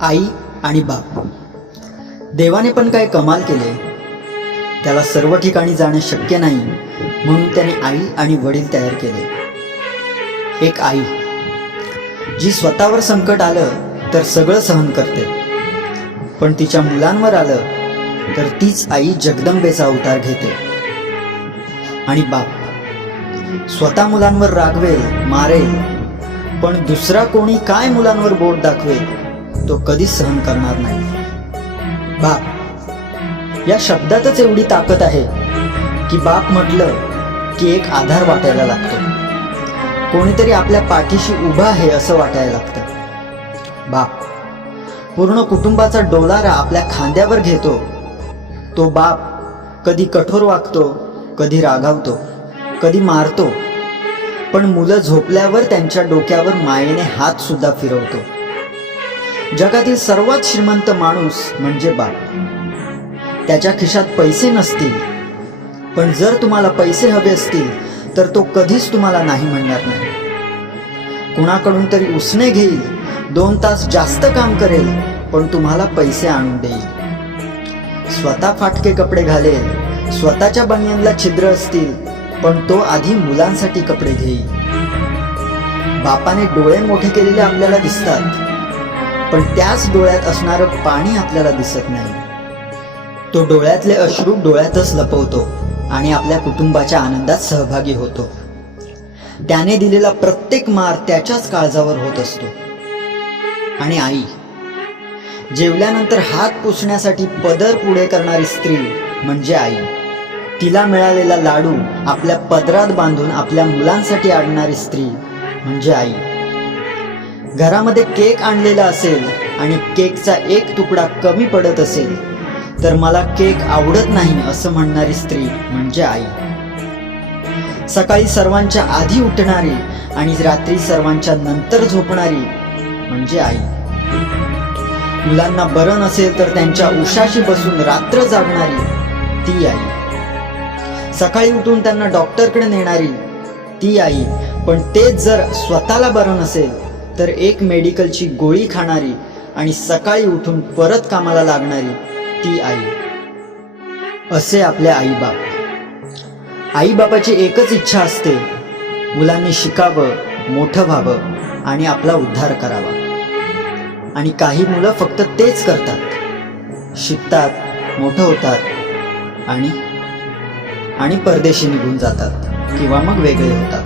आई आणि बाप. देवाने पण काय कमाल केले. त्याला सर्व ठिकाणी जाणे शक्य नाही म्हणून त्याने आई आणि वडील तयार केले. एक आई जी स्वतःवर संकट आलं तर सगळं सहन करते. पण तिच्या मुलांवर आलं तर तीच आई जगदंबेचा अवतार घेते. आणि बाप स्वतः मुलांवर रागवेल मारेल पण दुसरा कोणी काय मुलांवर बोट दाखवेल? तो कधीच सहन करणार नाही. बाप या शब्दातच एवढी ताकद आहे की बाप म्हटलं की एक आधार वाटायला लागतो. कोणीतरी आपल्या पाठीशी उभा आहे असं वाटायला लागतं. बाप पूर्ण कुटुंबाचा डोलारा आपल्या खांद्यावर घेतो. तो बाप कधी कठोर वागतो कधी रागावतो कधी मारतो. पण मुलं झोपल्यावर त्यांच्या डोक्यावर मायेने हात सुद्धा फिरवतो. जगातील सर्वात श्रीमंत माणूस म्हणजे बाप त्याच्या खिशात पैसे नसतील पण जर तुम्हाला पैसे हवे असतील तर तो कधीच तुम्हाला नाही म्हणणार नाही. कुणाकडून तरी उसने घेईल दोन तास जास्त काम करेल पण तुम्हाला पैसे आणून देईल. स्वतः फाटके कपडे घालेल स्वतःच्या बनियनला छिद्र असतील पण तो आधी मुलांसाठी कपडे घेईल. बापाने डोळे मोठे केलेले आपल्याला दिसतात. पण त्याच डोळ्यात असणारं पाणी आपल्याला दिसत नाही. तो डोळ्यातले अश्रू डोळ्यातच लपवतो आणि आपल्या कुटुंबाच्या आनंदात सहभागी होतो. त्याने दिलेला प्रत्येक मार त्याच्याच काळजावर होत असतो. आणि आई जेवल्यानंतर हात पुसण्यासाठी पदर पुढे करणारी स्त्री म्हणजे आई. तिला मिळालेला लाडू आपल्या पदरात बांधून आपल्या मुलांसाठी आणणारी स्त्री म्हणजे आई. घरामध्ये केक आणलेला असेल आणि केकचा एक तुकडा कमी पडत असेल तर मला केक आवडत नाही असं म्हणणारी स्त्री म्हणजे आई. सकाळी सर्वांच्या आधी उठणारी आणि रात्री सर्वांच्या नंतर झोपणारी म्हणजे आई. मुलांना बरं नसेल तर त्यांच्या उशाशी बसून रात्र जागणारी ती आई. सकाळी उठून त्यांना डॉक्टरकडे नेणारी ती आई. पण तेच जर स्वतःला बरं नसेल तर एक मेडिकलची गोळी खाणारी आणि सकाळी उठून परत कामाला लागणारी ती आई. असे आपले आईबाप. आईबापाची एकच इच्छा असते मुलांनी शिकावं मोठं व्हावं आणि आपला उद्धार करावा. आणि काही मुलं फक्त तेच करतात. शिकतात मोठं होतात आणि आणि परदेशी निघून जातात किंवा मग वेगळे होतात.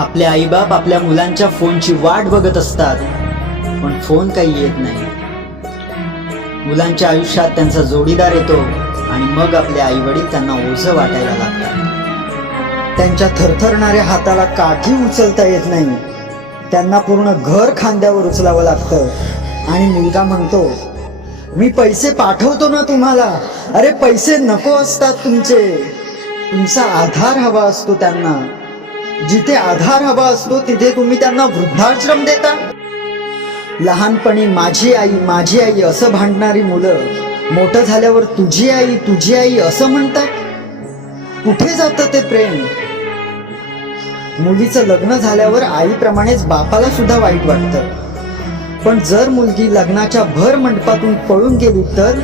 आपले आईबाप आपल्या मुलांच्या फोनची वाट बघत असतात पण फोन काही येत नाही. मुलांच्या आयुष्यात त्यांचा जोडीदार येतो आणि मग आपले आई वडील त्यांना ओझं वाटायला लागतात. त्यांच्या थरथरणाऱ्या हाताला काठी उचलता येत नाही. त्यांना पूर्ण घर खांद्यावर उचलावं लागतं. आणि मुलगा म्हणतो मी पैसे पाठवतो ना तुम्हाला? अरे पैसे नको असतात तुमचे. तुमचा आधार हवा असतो त्यांना. जिथे आधार हवा असतो तिथे तुम्ही त्यांना वृद्धाश्रम देता. लहानपणी माझी आई माझी आई असं भांडणारी मुलं मोठं झाल्यावर तुझी आई तुझी आई असं म्हणतात. कुठे जातं ते प्रेम? मुलीचं लग्न झाल्यावर आईप्रमाणेच बापाला सुद्धा वाईट वाटतं. पण जर मुलगी लग्नाच्या भर मंडपातून पळून गेली तर?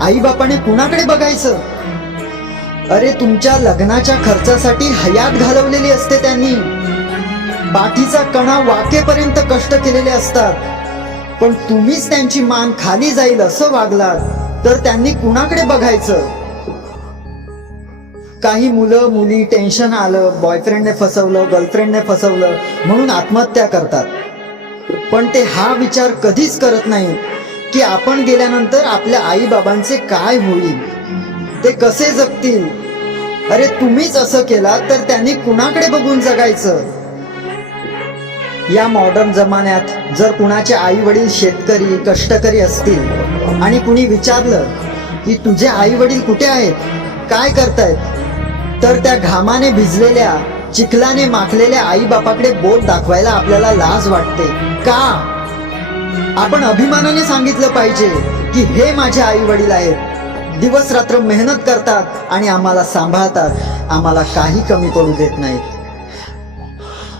आई बापाने कुणाकडे बघायचं? अरे तुमच्या लग्नाच्या खर्चासाठी हयात घालवलेली असते त्यांनी. पाठीचा कणा वाकेपर्यंत कष्ट केलेले असतात. पण तुम्हीच त्यांची मान खाली जाईल असं वागलात तर त्यांनी कुणाकडे बघायचं? काही मुलं मुली टेन्शन आलं बॉयफ्रेंडने फसवलं गर्लफ्रेंडने फसवलं म्हणून आत्महत्या करतात. पण ते हा विचार कधीच करत नाही की आपण गेल्यानंतर आपल्या आई बाबांचे काय होईल? ते कसे जगतील? अरे तुम्हीच असं केला तर त्यांनी कुणाकडे बघून जगायचं? या मॉडर्न जमान्यात जर कुणाचे आई वडील शेतकरी कष्टकरी असतील आणि कुणी विचारलं की तुझे आई वडील कुठे आहेत? काय करतायत? तर त्या घामाने भिजलेल्या चिखलाने माखलेल्या आई बापाकडे बोट दाखवायला आपल्याला लाज वाटते. का? आपण अभिमानाने सांगितलं पाहिजे की हे माझे आई वडील आहेत. दिवस रात्र मेहनत करतात आणि आम्हाला सांभाळतात. आम्हाला काही कमी पडू देत नाहीत.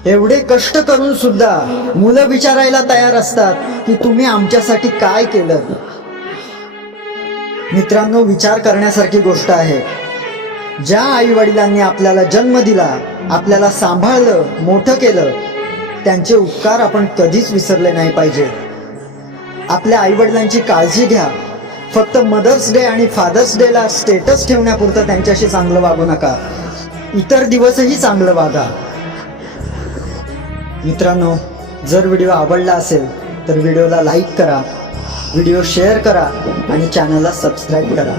एवढे कष्ट करून सुद्धा मुलं विचारायला तयार असतात की तुम्ही आमच्यासाठी काय केलं? मित्रांनो विचार करण्यासारखी गोष्ट आहे. ज्या आई वडिलांनी आपल्याला जन्म दिला आपल्याला सांभाळलं मोठं केलं त्यांचे उपकार आपण कधीच विसरले नाही पाहिजे. आपल्या आई वडिलांची काळजी घ्या. फक्त मदर्स डे आणि फादर्स डेला स्टेटस ठेवण्यापुरतं त्यांच्याशी चांगलं वागू नका. इतर दिवसही चांगलं वागा. मित्रांनो जर व्हिडिओ आवडला असेल तर व्हिडिओला लाईक करा व्हिडिओ शेअर करा आणि चॅनलला सबस्क्राईब करा.